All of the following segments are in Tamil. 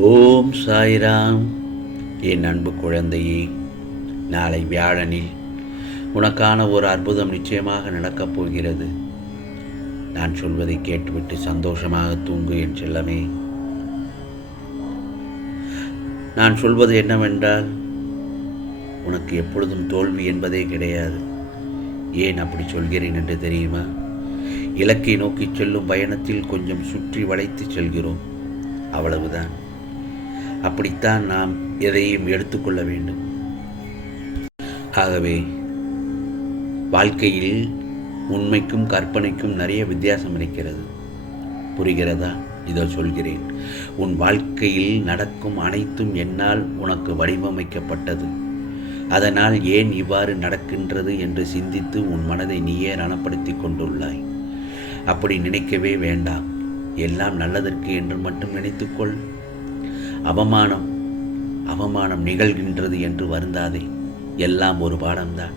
ஓம் சாய்ராம். என் அன்பு குழந்தையே நாளை வியாழனில் உனக்கான ஒரு அற்புதம் நிச்சயமாக நடக்கப் போகிறது. நான் சொல்வதை கேட்டுவிட்டு சந்தோஷமாக தூங்கு என் செல்லமே. நான் சொல்வது என்னவென்றால் உனக்கு எப்பொழுதும் தோல்வி என்பதே கிடையாது. ஏன் அப்படி சொல்கிறேன் என்று தெரியுமா? இலக்கை நோக்கி செல்லும் பயணத்தில் கொஞ்சம் சுற்றி வளைத்து செல்கிறோம். அவ்வளவுதான். அப்படித்தான் நாம் எதையும் எடுத்துக்கொள்ள வேண்டும். ஆகவே வாழ்க்கையில் உண்மைக்கும் கற்பனைக்கும் நிறைய வித்தியாசம் இருக்கிறது. புரிகிறதா? இதோ சொல்கிறேன். உன் வாழ்க்கையில் நடக்கும் அனைத்தும் என்னால் உனக்கு வடிவமைக்கப்பட்டது. அதனால் ஏன் இவ்வாறு நடக்கின்றது என்று சிந்தித்து உன் மனதை நீயே ரணப்படுத்தி கொண்டுள்ளாய். அப்படி நினைக்கவே வேண்டாம். எல்லாம் நல்லதற்கு என்று மட்டும் நினைத்துக்கொள். அவமானம் அவமானம் நிகழ்கின்றது என்று வருந்தாதே. எல்லாம் ஒரு பாடம்தான்.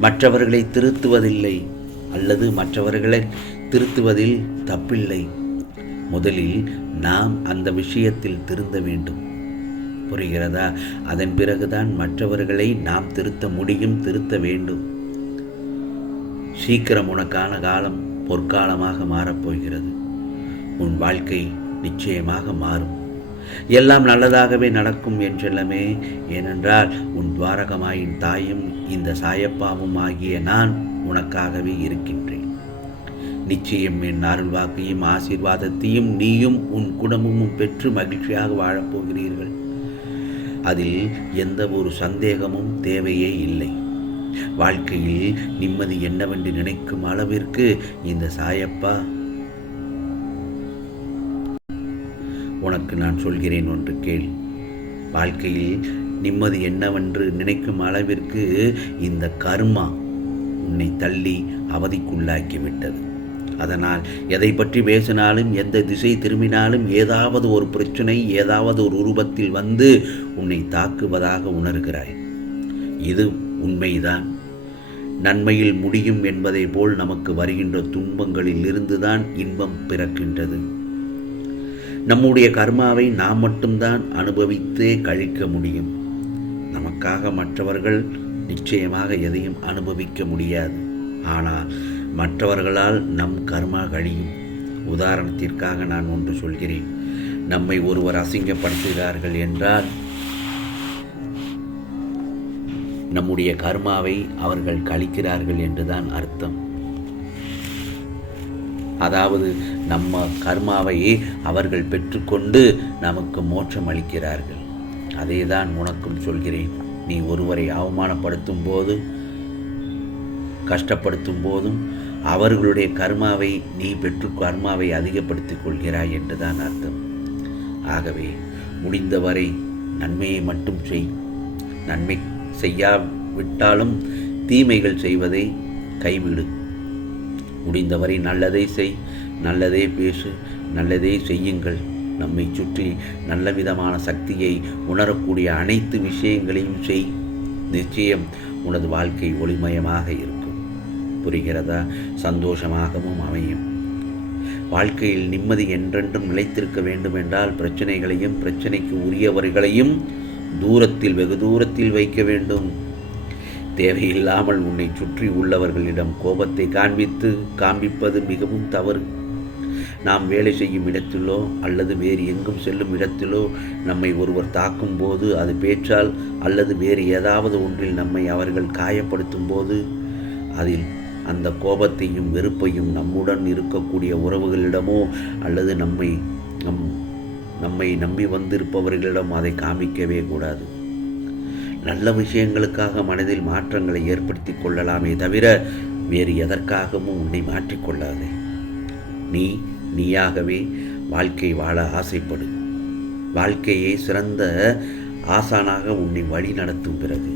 மற்றவர்களை திருத்துவதில்லை அல்லது மற்றவர்களை திருத்துவதில் தப்பில்லை. முதலில் நாம் அந்த விஷயத்தில் திருந்த வேண்டும். புரிகிறதா? அதன் பிறகுதான் மற்றவர்களை நாம் திருத்த முடியும் திருத்த வேண்டும். சீக்கிரம் உனக்கான காலம் பொற்காலமாக மாறப்போகிறது. உன் வாழ்க்கை நிச்சயமாக மாறும். எல்லாம் நல்லதாகவே நடக்கும் என்றெல்லாமே. ஏனென்றால் உன் துவாரகமாயின் தாயும் இந்த சாயப்பாவும் ஆகிய நான் உனக்காகவே இருக்கின்றேன். நிச்சயம் என் அருள் வாக்கையும் ஆசீர்வாதத்தையும் நீயும் உன் குடும்பமும் பெற்று மகிழ்ச்சியாக வாழப்போகிறீர்கள் அதில் எந்த ஒரு சந்தேகமும் தேவையே இல்லை. வாழ்க்கையில் நிம்மதி என்னவென்று நினைக்கும் அளவிற்கு இந்த சாயப்பா உனக்கு நான் சொல்கிறேன் ஒன்று கேள். வாழ்க்கையில் நிம்மதி என்னவென்று நினைக்கும் அளவிற்கு இந்த கர்மா உன்னை தள்ளி அவதிக்குள்ளாக்கிவிட்டது. அதனால் எதை பற்றி பேசினாலும் எந்த திசை திரும்பினாலும் ஏதாவது ஒரு பிரச்சனை ஏதாவது ஒரு உருவத்தில் வந்து உன்னை தாக்குவதாக உணர்கிறாய். இது உண்மைதான். நன்மையில் முடியும் என்பதை போல் நமக்கு வருகின்ற துன்பங்களில் இருந்துதான் இன்பம் பிறக்கின்றது. நம்முடைய கர்மாவை நாம் மட்டும்தான் அனுபவித்தே கழிக்க முடியும். நமக்காக மற்றவர்கள் நிச்சயமாக எதையும் அனுபவிக்க முடியாது. ஆனால் மற்றவர்களால் நம் கர்மா கழியும். உதாரணத்திற்காக நான் ஒன்று சொல்கிறேன். நம்மை ஒருவர் அசிங்கப்படுத்துகிறார்கள் என்றால் நம்முடைய கர்மாவை அவர்கள் கழிக்கிறார்கள் என்றுதான் அர்த்தம். அதாவது நம்ம கர்மாவை அவர்கள் பெற்றுக்கொண்டு நமக்கு மோட்சம் அளிக்கிறார்கள். அதே தான் உனக்கும் சொல்கிறேன். நீ ஒருவரை அவமானப்படுத்தும் போது கஷ்டப்படுத்தும் போதும் அவர்களுடைய கர்மாவை நீ பெற்று கர்மாவை அதிகப்படுத்திக் கொள்கிறாய் என்றுதான் அர்த்தம். ஆகவே முடிந்தவரை நன்மையை மட்டும் செய். நன்மை செய்யாவிட்டாலும் தீமைகள் செய்வதை கைவிடு. முடிந்தவரை நல்லதை செய் நல்லதே பேசு நல்லதே செய்யுங்கள். நம்மை சுற்றி நல்ல விதமான சக்தியை உணரக்கூடிய அனைத்து விஷயங்களையும் செய். நிச்சயம் உனது வாழ்க்கை ஒளிமயமாக இருக்கும். புரிகிறதா? சந்தோஷமாகவும் அமையும். வாழ்க்கையில் நிம்மதி என்றென்றும் நிலைத்திருக்க வேண்டுமென்றால் பிரச்சனைகளையும் பிரச்சனைக்கு உரியவர்களையும் தூரத்தில் வெகு தூரத்தில் வைக்க வேண்டும். தேவையில்லாமல் உன்னை சுற்றி உள்ளவர்களிடம் கோபத்தை காண்பித்து காண்பிப்பது மிகவும் தவறு. நாம் வேலை செய்யும் இடத்திலோ அல்லது வேறு எங்கும் செல்லும் இடத்திலோ நம்மை ஒருவர் தாக்கும் போது அது பேச்சால் அல்லது வேறு ஏதாவது ஒன்றில் நம்மை அவர்கள் காயப்படுத்தும் போது அதில் அந்த கோபத்தையும் வெறுப்பையும் நம்முடன் இருக்கக்கூடிய உறவுகளிடமோ அல்லது நம்மை நம் நம்மை நம்பி வந்திருப்பவர்களிடம் அதை காமிக்கவே கூடாது. நல்ல விஷயங்களுக்காக மனதில் மாற்றங்களை ஏற்படுத்தி கொள்ளலாமே தவிர வேறு எதற்காகவும் உன்னை மாற்றிக்கொள்ளாதே நீ நீயாகவே வாழ்க்கை வாழ ஆசைப்படு. வாழ்க்கையை சிறந்த ஆசானாக உன்னை வழி நடத்தும் பிறகு.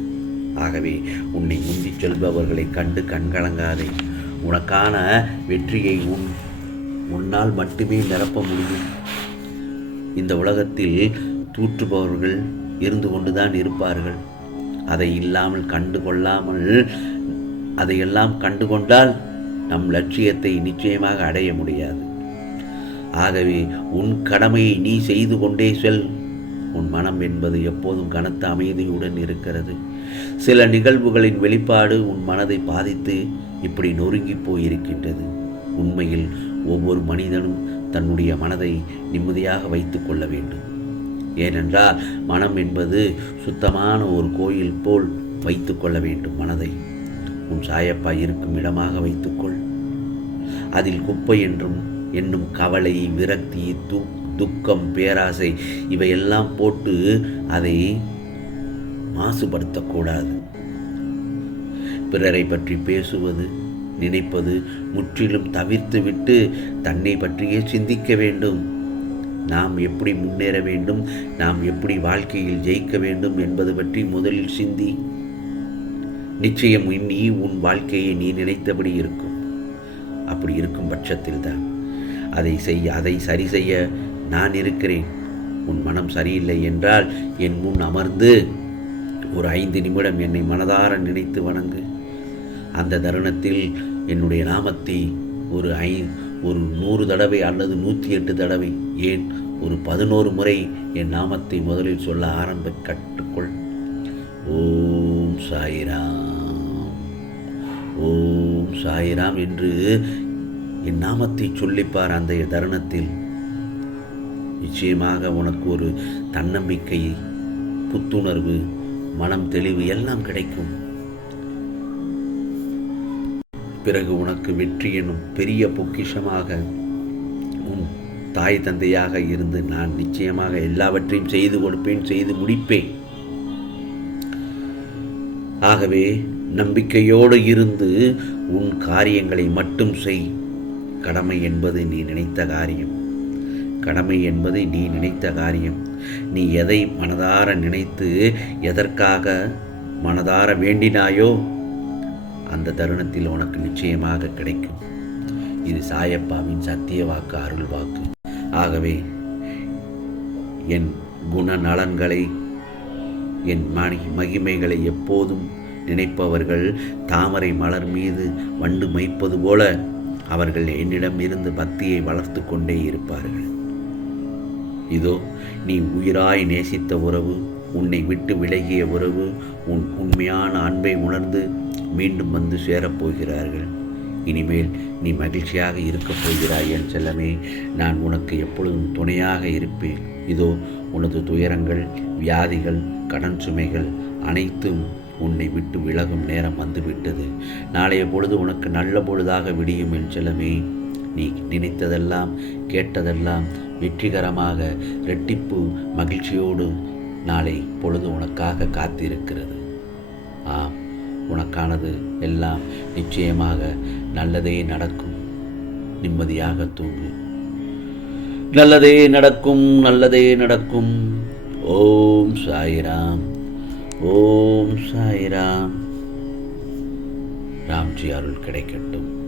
ஆகவே உன்னை முந்தி செல்பவர்களை கண்டு கண்கலங்காதே. உனக்கான வெற்றியை உன் உன்னால் மட்டுமே நிரப்ப முடியும். இந்த உலகத்தில் தூற்றுபவர்கள் இருந்து கொண்டுதான் இருப்பார்கள். அதை இல்லாமல் கண்டு கொள்ளாமல் அதையெல்லாம் கண்டு கொண்டால் நம் லட்சியத்தை நிச்சயமாக அடைய முடியாது. ஆகவே உன் கடமையை நீ செய்து கொண்டே செல். உன் மனம் என்பது எப்போதும் கனத்த அமைதியுடன் இருக்கிறது. சில நிகழ்வுகளின் வெளிப்பாடு உன் மனதை பாதித்து இப்படி நொறுங்கி போயிருக்கின்றது. உண்மையில் ஒவ்வொரு மனிதனும் தன்னுடைய மனதை நிம்மதியாக வைத்து கொள்ள வேண்டும். ஏனென்றால் மனம் என்பது சுத்தமான ஒரு கோயில் போல் வைத்து கொள்ள வேண்டும் மனதை. உன் சாயப்பா இருக்கும் இடமாக வைத்துக்கொள். அதில் குப்பை என்றும் என்னும் கவலை விரக்தி து துக்கம் பேராசை இவையெல்லாம் போட்டு அதை மாசுபடுத்தக்கூடாது. பிறரை பற்றி பேசுவது நினைப்பது முற்றிலும் தவிர்த்துவிட்டு தன்னை பற்றியே சிந்திக்க வேண்டும். நாம் எப்படி முன்னேற வேண்டும் நாம் எப்படி வாழ்க்கையில் ஜெயிக்க வேண்டும் என்பது பற்றி முதலில் சிந்தி. நிச்சயம் நீ உன் வாழ்க்கையை நீ நினைத்தபடி இருக்கும். அப்படி இருக்கும் பட்சத்தில் தான் அதை செய்ய அதை சரி செய்ய நான் இருக்கிறேன். உன் மனம் சரியில்லை என்றால் என் முன் அமர்ந்து ஒரு ஐந்து நிமிடம் என்னை மனதார நினைத்து வணங்கு. அந்த தருணத்தில் என்னுடைய நாமத்தை ஒரு ஐ ஒரு நூறு தடவை அல்லது நூற்றி எட்டு தடவை ஏன் ஒரு பதினோரு முறை என் நாமத்தை முதலில் சொல்ல ஆரம்ப கற்றுக்கொள் ஓம் சாயிராம். ஓம் சாயிராம் என்று என் நாமத்தை சொல்லிப்பார் அந்த தருணத்தில். நிச்சயமாக உனக்கு ஒரு தன்னம்பிக்கை புத்துணர்வு மனம் தெளிவு எல்லாம் கிடைக்கும். பிறகு உனக்கு வெற்றி எனும் பெரிய பொக்கிஷமாக தாய் தந்தையாக இருந்து நான் நிச்சயமாக எல்லாவற்றையும் செய்து கொடுப்பேன் செய்து முடிப்பேன். ஆகவே நம்பிக்கையோடு இருந்து உன் காரியங்களை மட்டும் செய். கடமை என்பது நீ நினைத்த காரியம். கடமை என்பது நீ நினைத்த காரியம். நீ எதை மனதார நினைத்து எதற்காக மனதார வேண்டினாயோ அந்த தருணத்தில் உனக்கு நிச்சயமாக கிடைக்கும். இது சாயப்பாவின் சத்திய வாக்கு அருள் வாக்கு ஆகவே என் குண நலன்களை என் மணி மகிமைகளை எப்போதும் நினைப்பவர்கள் தாமரை மலர் மீது வண்டு மைப்பது போல அவர்கள் என்னிடம் இருந்து பக்தியை வளர்த்து கொண்டே இருப்பார்கள். இதோ நீ உயிராய் நேசித்த உறவு உன்னை விட்டு விலகிய உறவு உன் உண்மையான அன்பை உணர்ந்து மீண்டும் வந்து சேரப்போகிறார்கள் இனிமேல் நீ மகிழ்ச்சியாக இருக்கப் போகிறாய் என் செல்லமே. நான் உனக்கு எப்பொழுதும் துணையாக இருப்பேன். இதோ உனது துயரங்கள் வியாதிகள் கடன் சுமைகள் அனைத்தும் உன்னை விட்டு விலகும் நேரம் வந்துவிட்டது. நாளைய பொழுது உனக்கு நல்ல பொழுதாக விடியும் என் செல்லமே. நீ நினைத்ததெல்லாம் கேட்டதெல்லாம் வெற்றிகரமாக ரெட்டிப்பு மகிழ்ச்சியோடு நாளை பொழுது உனக்காக காத்திருக்கிறது. ஆம் உனக்கானது எல்லாம் நிச்சயமாக நல்லதே நடக்கும். நிம்மதியாக தூங்கு. நல்லதே நடக்கும் நல்லதே நடக்கும். ஓம் சாய்ராம் ஓம் சாய்ராம். ராம்ஜி அருள் கிடைக்கட்டும்.